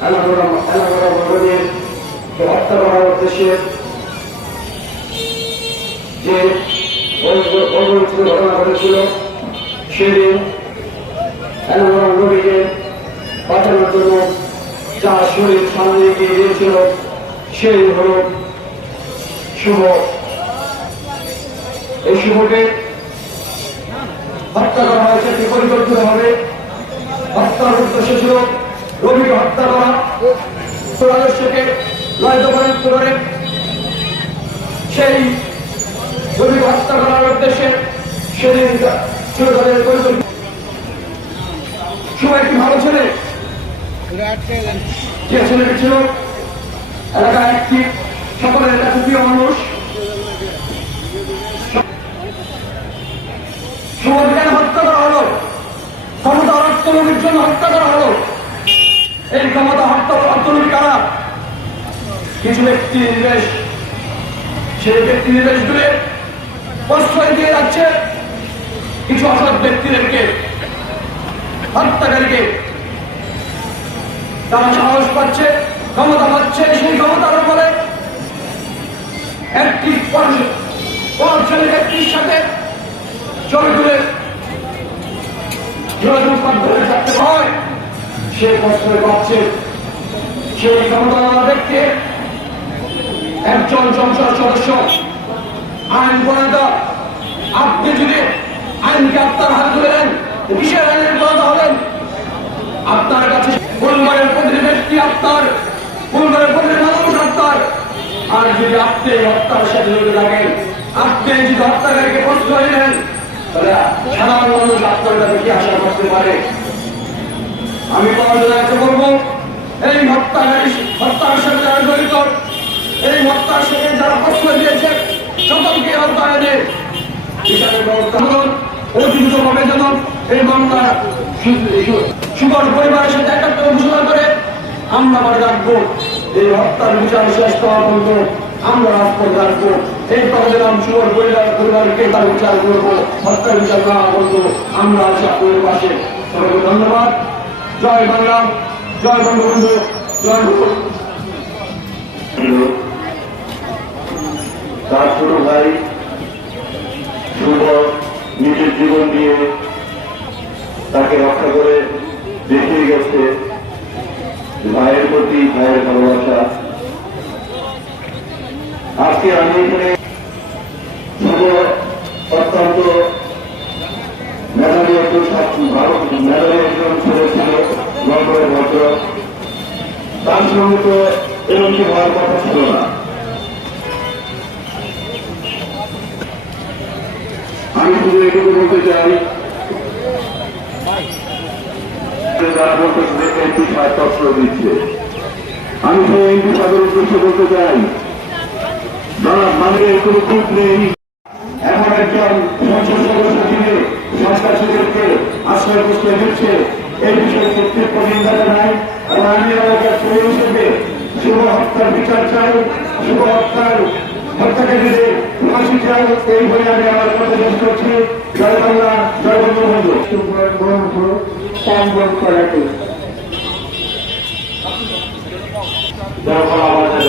হত্যা করার উদ্দেশ্যে যে ঘটনা ঘটেছিল সেদিন নবীকে বাঁচানোর জন্য যা শরীর সামনে এগিয়ে দিয়েছিল সেই হল শুভ। এই শুভকে হত্যা করা হয়েছে পরিকল্পিত ভাবে। হত্যার উদ্দেশ্য ছিল রবিকে হত্যা করা, আদর্শকে লয়দপরিত করে সেই রবিকে হত্যা করার উদ্দেশ্যে সেদিন ছিল তাদের পরিকল্পিত। শুভ একটি ভালো ছেলে, যে ছেলেটি ছিল এলাকার একটি সকলের কাছে প্রিয় মানুষ। শুভকে কেন হত্যা করা হলো? ক্ষমতা অর্থনীতির জন্য হত্যা করা হলো। এই ক্ষমতা অর্থনীতি কারা? কিছু ব্যক্তি নির্দেশ, সেই ব্যক্তি নির্দেশগুলি প্রশ্রয় দিয়ে যাচ্ছে কিছু অসৎ ব্যক্তিদেরকে, হত্যাকারীকে। তারা সাহস পাচ্ছে, ক্ষমতা পাচ্ছে, সেই ক্ষমতার ফলে একটি প্রভাবশালী ব্যক্তির সাথে ছবি তুলে যোগাযোগ মাধ্যমে থাকতে হয়, সে প্রশ্রয় পাচ্ছে। সেই ক্ষমতা ব্যক্তি একজন সংসদ সদস্য, আইন প্রণেতা। আপনি যদি আইনকে আপনার হাতে তুলে দেন, কিসের আইনের প্রণেতা হবেন? আপনার কাছে পরিবারের প্রতিটি ব্যক্তি আপনার, পরিবারের প্রতিটি মানুষ আপনার। আর যদি আপনি হত্যার সাথে জড়িত থাকেন, আপনি যদি হত্যাকারীকে প্রশ্রয় দেন, তাহলে সাধারণ মানুষ আপনার কাছে কি আশা করতে পারে? আমি পরাজয়কে বলবো, এই হত্যার সাথে যারা জড়িত, এই হত্যার সাথে যারা প্রশ্রয় দিয়েছে, সকলকে হত্যাকারী বিচারের ব্যবস্থা অতিরিক্তভাবে যেন এই মামলা সুবর পরিবারের সাথে একাত্ম ঘোষণা করে আমরা আবার রাখবো। এই হত্যার বিচার শেষ করা পর্যন্ত আমরা রাজপথ রাখবো। এই কথা নাম সুবর পরিবারকে তার বিচার করবো। হত্যার বিচার করা পর্যন্ত আমরা আছি আপনাদের পাশে। সবাইকে ধন্যবাদ। জয় বাংলা, জয় বঙ্গবন্ধু, জয় ভূল। তার ছোট ভাই শুভ নিজের জীবন দিয়ে তাকে রক্ষা করে দেখিয়ে গেছে ভাইয়ের প্রতি ভাইয়ের ভালোবাসা। আজকে আমি এখানে শুভ অত্যন্ত মেধাবী একজন মেধাবী একজন ছেলে ছিল, গল্পের ভদ্র। তার সঙ্গে তো এরকম হওয়ার কথা ছিল না। আমি শুধু এটুকু বলতে চাই, যারা বলতেছে যে এমপি সাহেব প্রশ্রয় দিচ্ছে, আমি সেই এমপি সাহেবের উদ্দেশ্যে বলতে চাই, যারা মানে কোনো খুব নেই, এমন একজন সংসদ সদস্য দিয়ে সন্ত্রাসীদেরকে আশ্রয় প্রশ্রয় দিচ্ছে, এই বিষয়ে প্রত্যেক নিন্দা জানাই। এবং আমি এলাকার ছেলে হিসেবে শুভ হত্যার বিচার চাই, শুভ হত্যাকারীদের ফাঁসি চাই। এই বলে আমি আমার কথা শেষ করছি। জয় বাংলা, জয় বঙ্গবন্ধু। যখন আমাদের